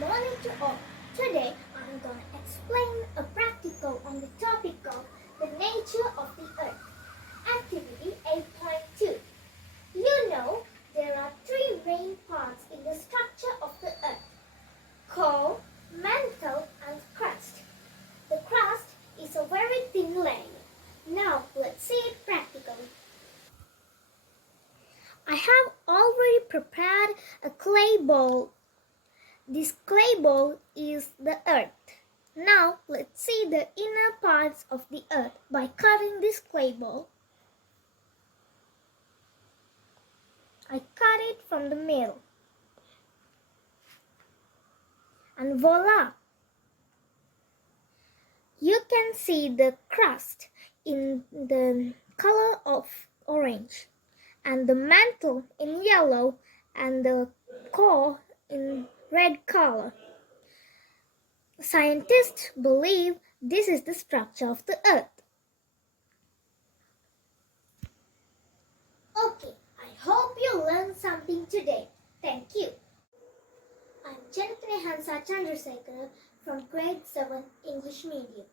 morning to all. Today I'm going to explain a practical on the topic of the nature of the earth. Activity 8.2. You know there are three main parts in the structure of the earth: core, mantle and crust. The crust is a very thin layer. Now let's see it practically. I have already prepared a clay ball. This clay ball is the earth. Now let's see the inner parts of the earth by cutting this clay ball. I cut it from the middle. And voila! You can see the crust in the color of orange, and the mantle in yellow, and the core in red color. Scientists believe this is the structure of the earth. Okay, I hope you learned something today. Thank you. I'm Chandrasekara from grade 7 English medium.